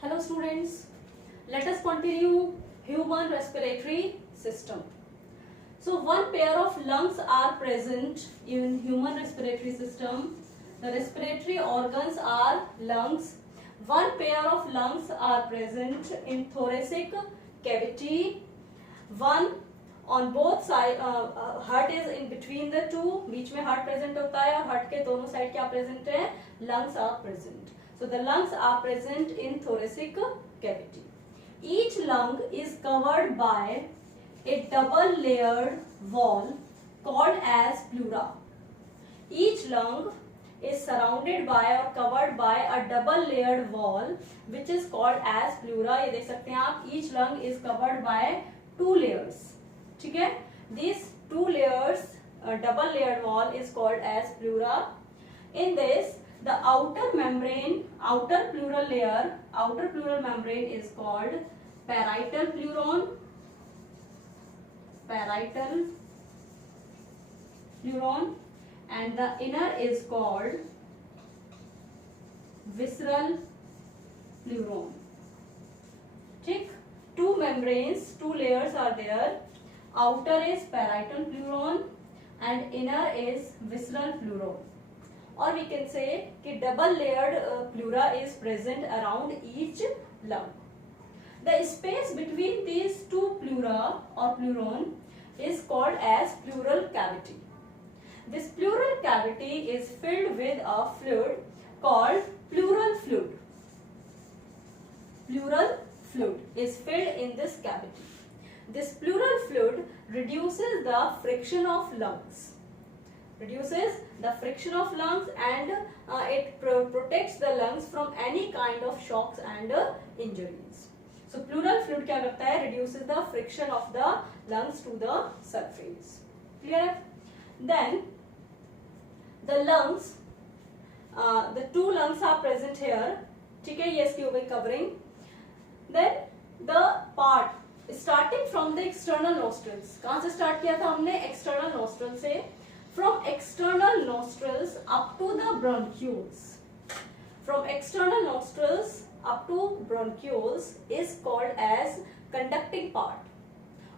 Hello students, let us continue human respiratory system. So one pair of lungs are present in human respiratory system. The respiratory organs are lungs. One pair of lungs are present in thoracic cavity. One on both side, heart is in between the two. बीच में heart present होता है और heart के दोनों side क्या present है? Lungs are present. So the lungs are present in thoracic cavity. Each lung is covered by a double layered wall called as pleura. Each lung is surrounded by or covered by a double layered wall which is called as pleura. ये देख सकते हैं आप, each lung is covered by two layers. ठीक है, these two layers, double layered wall is called as pleura. In this, the outer pleural layer, outer pleural membrane is called parietal pleuron, and the inner is called visceral pleuron. ठीक, two membranes, two layers are there. Outer is parietal pleuron and inner is visceral pleuron. Or we can say कि double layered pleura is present around each lung. The space between these two pleura or pleuron is called as pleural cavity. This pleural cavity is filled with a fluid called pleural fluid. Pleural fluid is filled in this cavity. This pleural fluid reduces the friction of lungs. And it protects the lungs from any kind of shocks and injuries. So pleural fluid क्या करता है? Reduces the friction of the lungs to the surface. Clear? Then the lungs, the two lungs are present here. ठीक है, ये इसकी हो गई covering. Then the part starting from the external nostrils. कहाँ से start किया था हमने? External nostril से. From external nostrils up to the bronchioles. From external nostrils up to bronchioles is called as conducting part.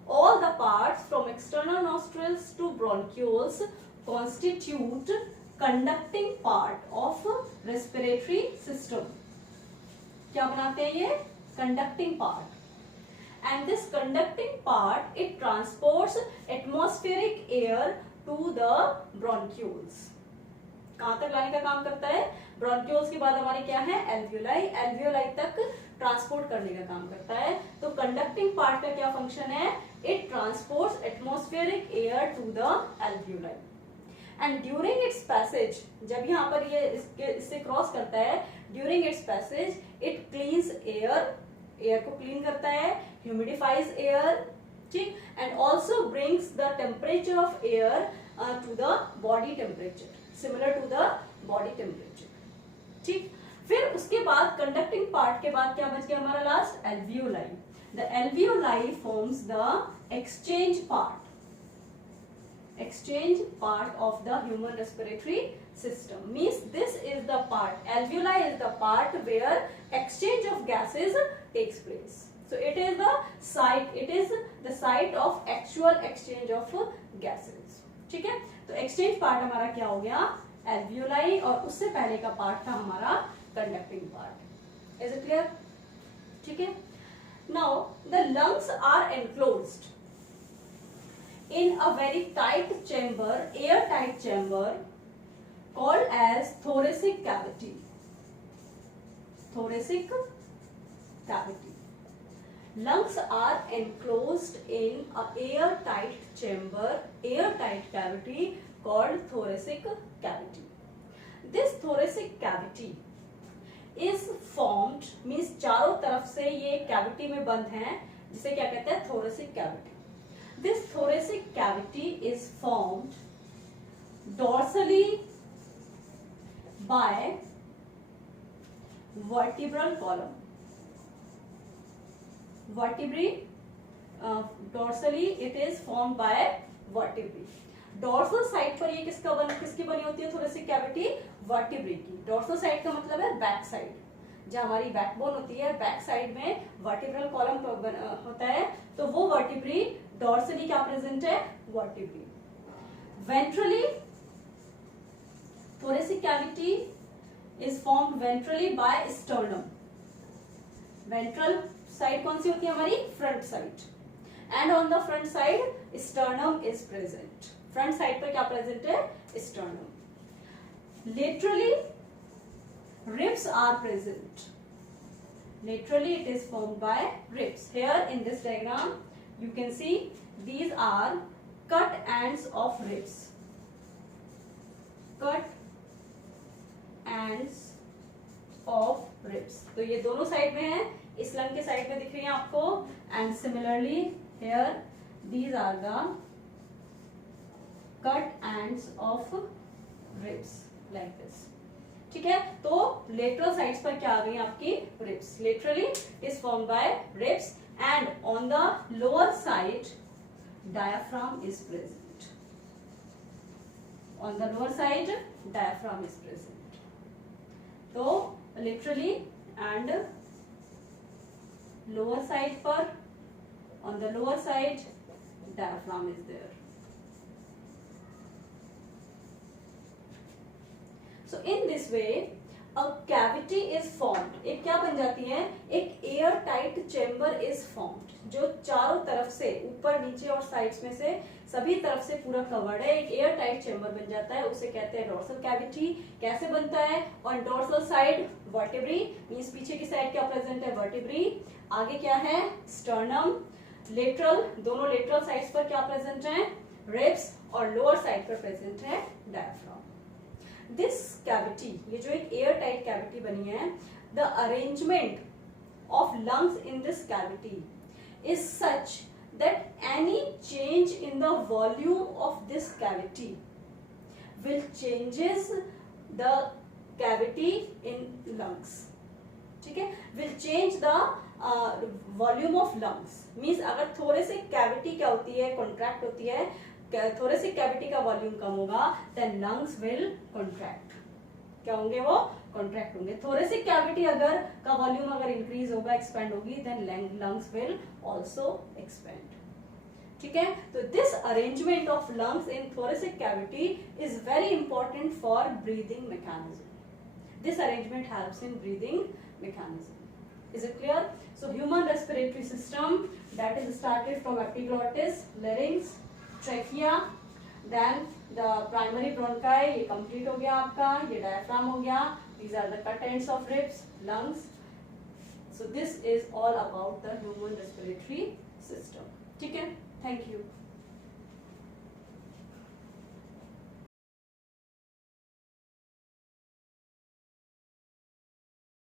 All the parts from external nostrils to bronchioles constitute conducting part of respiratory system. क्या बनाते हैं ये? Conducting part. And this conducting part, it transports atmospheric air to the bronchioles. कहाँ तक लाने का काम करता है? Bronchioles के बाद हमारे क्या है? Alveoli. Alveoli तक ट्रांसपोर्ट करने का काम करता है. तो कंडक्टिंग पार्ट का क्या फंक्शन है? It transports atmospheric air to the alveoli. And during its passage, जब यहाँ पर ये इससे क्रॉस करता है, during its passage, it cleans air. Air को क्लीन करता है, humidifies air, ठीक, and also brings the temperature of air to the body temperature, similar to the body temperature. ठीक, फिर उसके बाद conducting part के बाद क्या बच गया हमारा last? alveoli. The alveoli forms the exchange part of the human respiratory system. Means this is the part, alveoli is the part where exchange of gases takes place. So it is the site of actual exchange of gases. ठीक है, तो exchange part हमारा क्या हो गया? alveoli, और उससे पहले का part था हमारा conducting part. Is it clear? ठीक है. Now the lungs are enclosed in a very tight chamber, airtight chamber called as thoracic cavity. Lungs are enclosed in a airtight chamber, airtight cavity called thoracic cavity. This thoracic cavity is formed, means चारों तरफ से ये cavity में बंद हैं, जिसे क्या कहते हैं? thoracic cavity. This thoracic cavity is formed dorsally by vertebral column. Dorsally it is formed by vertebrae. Dorsal side पर ये किसकी बनी होती है thoracic cavity? vertebrae की. Dorsal side का मतलब है बैक साइड. जो हमारी बैकबोन होती है, बैक साइड में वर्टिब्रल कॉलम होता है, तो वो वर्टिब्री, डॉर्सली क्या प्रेजेंट है, vertebrae. Ventrally thoracic cavity is formed ventrally by sternum. Ventral side कौन सी होती है हमारी, front side, and on the front side sternum is present. Front side पर क्या प्रेजेंट है, sternum. Laterally ribs are present. Laterally it is formed by ribs. Here in this diagram you can see these are cut ends of ribs. Cut ends of ribs. तो ये दोनों side में है, इस lung के side में दिख रही है आपको. And similarly here these are the cut ends of ribs like this. ठीक है, तो lateral sides पर क्या आ गई आपकी, ribs. Laterally is formed by ribs and on the lower side diaphragm is present. On the lower side diaphragm is present. तो laterally and lower side पर, on the lower side diaphragm is there. So in this way a cavity is formed. एक क्या बन जाती है, एक air tight chamber is formed, जो चारों तरफ से, ऊपर नीचे और साइड्स में से सभी तरफ से पूरा कवर्ड है, एक एयर टाइट चेम्बर बन जाता है, उसे कहते हैं डोर्सल कैविटी. कैसे बनता है, on dorsal side vertebrae, means पीछे की साइड क्या प्रेजेंट है, वर्टिब्री. आगे क्या है, स्टर्नम. लेटरल, दोनों लेटरल साइड्स पर क्या प्रेजेंट है, रिब्स, और लोअर साइड पर प्रेजेंट है डायफ्राम. दिस कैविटी, ये जो एक एयर टाइट कैविटी बनी है, the arrangement of lungs in this cavity is such that any change in the volume of this cavity will changes the cavity in lungs. ठीक है, will change the volume of lungs. means अगर thoracic cavity क्या होती है, contract होती है, thoracic cavity का volume कम होगा, then lungs will contract. क्या होंगे वो, कॉन्ट्रैक्ट होंगे. thoracic cavity अगर का वॉल्यूम अगर इंक्रीज होगा, एक्सपेंड होगी, then lungs will also expand. ठीक है, तो this arrangement of lungs in thoracic cavity is very important for breathing mechanism. This arrangement helps in breathing mechanism. Is it clear? So human respiratory system, that is started from epiglottis, larynx, trachea, then the primary bronchi, ये complete हो गया आपका, ये diaphragm हो गया, these are the cut ends of ribs, lungs. So this is all about the human respiratory system. ठीक है, thank you.